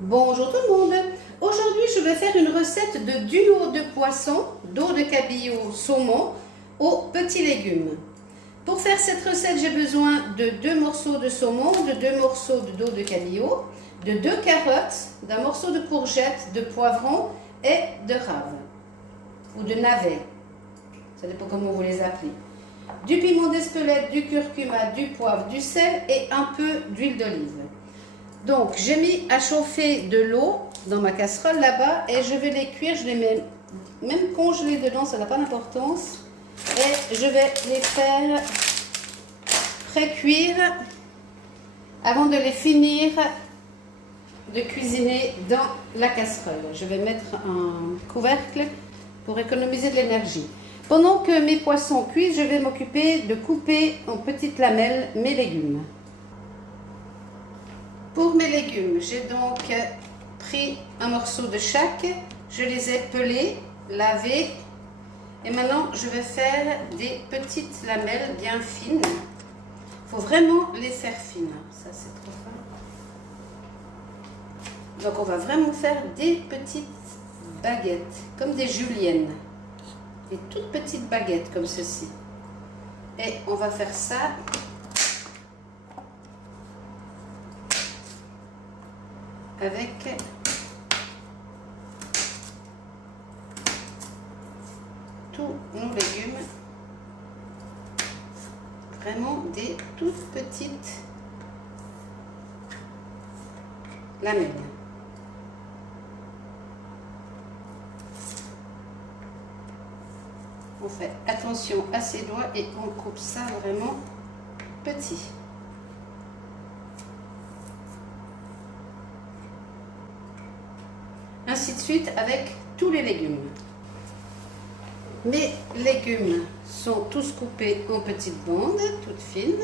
Bonjour tout le monde. Aujourd'hui, je vais faire une recette de duo de poisson, d'eau de cabillaud saumon aux petits légumes. Pour faire cette recette, j'ai besoin de 2 morceaux de saumon, de 2 morceaux d'eau de cabillaud, de 2 carottes, d'un morceau de courgette, de poivron et de rave ou de navet. Ça dépend comment vous les appelez. Du piment d'Espelette, du curcuma, du poivre, du sel et un peu d'huile d'olive. Donc, j'ai mis à chauffer de l'eau dans ma casserole là-bas et je vais les cuire. Je les mets même congelés dedans, ça n'a pas d'importance. Et je vais les faire pré-cuire avant de les finir de cuisiner dans la casserole. Je vais mettre un couvercle pour économiser de l'énergie. Pendant que mes poissons cuisent, je vais m'occuper de couper en petites lamelles mes légumes. Pour mes légumes, j'ai donc pris un morceau de chaque, je les ai pelés, lavés et maintenant je vais faire des petites lamelles bien fines. Il faut vraiment les faire fines, ça c'est trop fin. Donc on va vraiment faire des petites baguettes, comme des juliennes, des toutes petites baguettes comme ceci. Et on va faire ça avec tous nos légumes, vraiment des toutes petites lamelles. On fait attention à ses doigts et on coupe ça vraiment petit. Ainsi de suite avec tous les légumes. Mes légumes sont tous coupés en petites bandes, toutes fines.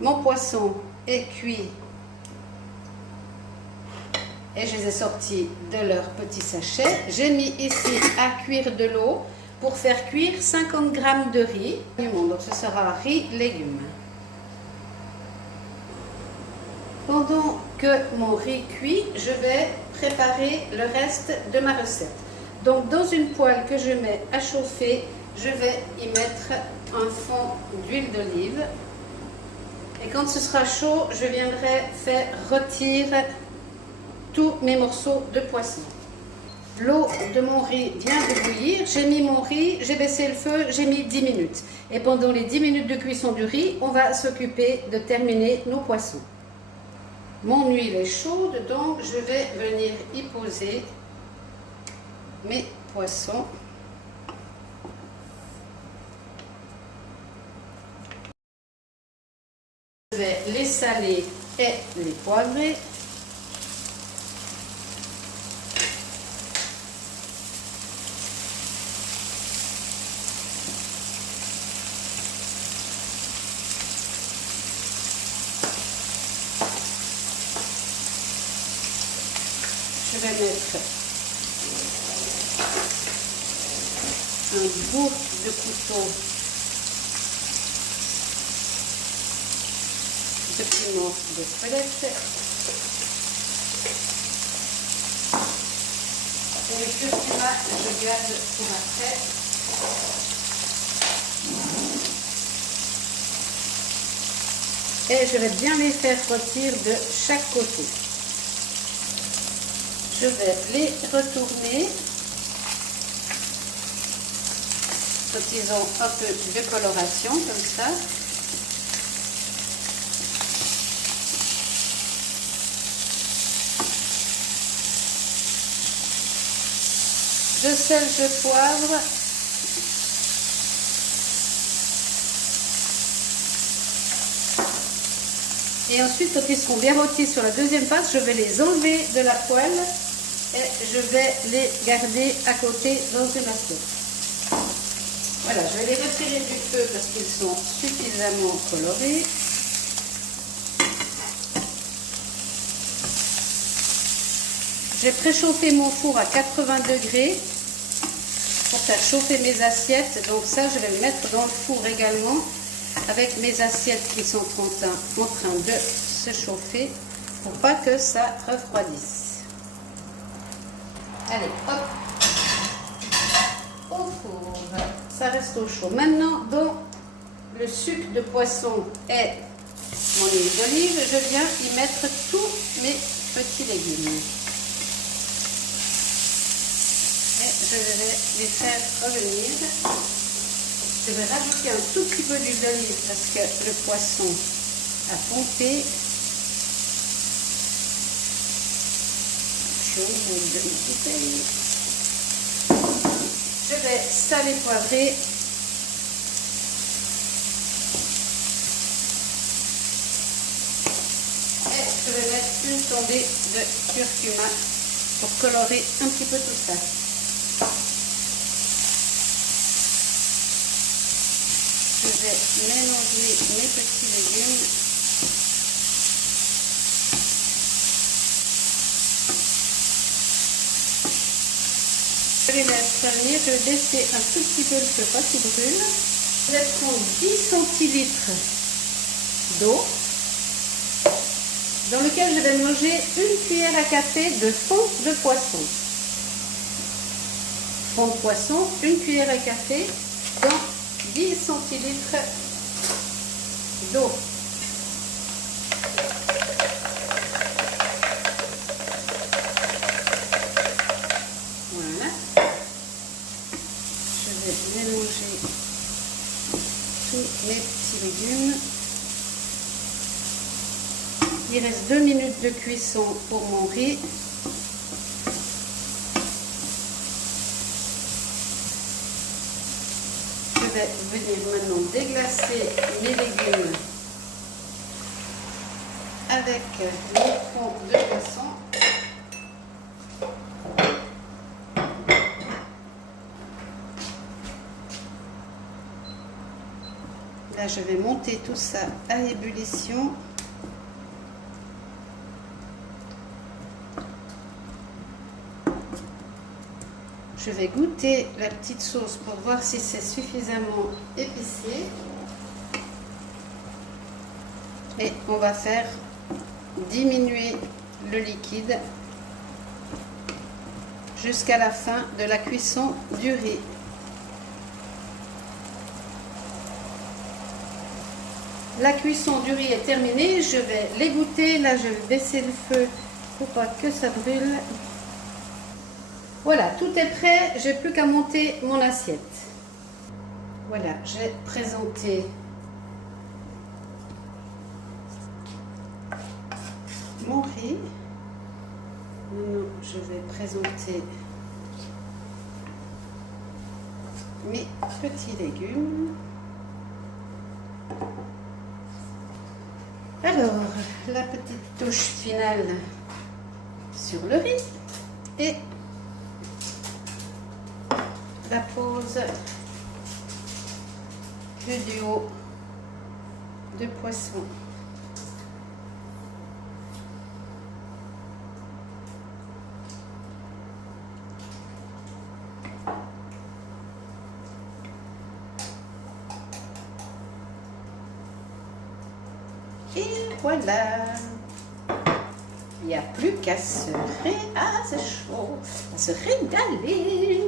Mon poisson est cuit et je les ai sortis de leur petit sachet. J'ai mis ici à cuire de l'eau pour faire cuire 50 g de riz. Donc ce sera riz légumes. Pendant que mon riz cuit, je vais préparer le reste de ma recette. Donc dans une poêle que je mets à chauffer, je vais y mettre un fond d'huile d'olive. Et quand ce sera chaud, je viendrai faire rôtir tous mes morceaux de poisson. L'eau de mon riz vient de bouillir. J'ai mis mon riz, j'ai baissé le feu, j'ai mis 10 minutes. Et pendant les 10 minutes de cuisson du riz, on va s'occuper de terminer nos poissons. Mon huile est chaude, donc je vais venir y poser mes poissons. Je vais les saler et les poivrer. Je vais mettre un bout de couteau de piment d'Espelette et le curcuma, je garde pour après. Et je vais bien les faire rôtir de chaque côté. Je vais les retourner, quand ils ont un peu de coloration comme ça. De sel, de poivre. Et ensuite, quand ils seront bien rôtis sur la deuxième phase, je vais les enlever de la poêle et je vais les garder à côté dans une assiette. Voilà, je vais les retirer du feu parce qu'ils sont suffisamment colorés. J'ai préchauffé mon four à 80 degrés pour faire chauffer mes assiettes. Donc ça, je vais le mettre dans le four également avec mes assiettes qui sont en train de se chauffer pour pas que ça refroidisse. Allez, hop, au four. Ça reste au chaud. Maintenant, dont le sucre de poisson et mon huile d'olive, je viens y mettre tous mes petits légumes. Et je vais les faire revenir. Je vais rajouter un tout petit peu d'huile d'olive parce que le poisson a pompé. Je vais saler, poivrer. Et je vais mettre une tombée de curcuma pour colorer un petit peu tout ça. Je vais mélanger mes petits légumes. Je vais les laisser revenir. Je vais baisser un tout petit peu le feu, pas qu'il brûle. Je vais prendre 10 centilitres d'eau dans lequel je vais mélanger une cuillère à café de fond de poisson. Fond de poisson, une cuillère à café dans 10 centilitres d'eau. Voilà. Je vais mélanger tous mes petits légumes. Il reste 2 minutes de cuisson pour mon riz. Je vais venir maintenant déglacer mes légumes avec mon fond de poisson. Là, je vais monter tout ça à ébullition. Je vais goûter la petite sauce pour voir si c'est suffisamment épicé. Et on va faire diminuer le liquide jusqu'à la fin de la cuisson du riz. La cuisson du riz est terminée. Je vais l'égoutter. Là, je vais baisser le feu pour pas que ça brûle. Voilà, tout est prêt, j'ai plus qu'à monter mon assiette. Voilà, j'ai présenté mon riz. Maintenant, je vais présenter mes petits légumes. Alors, la petite touche finale sur le riz et la pose du duo de poisson. Et voilà, il n'y a plus qu'à se c'est chaud, à se régaler.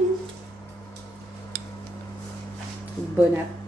Bon appétit.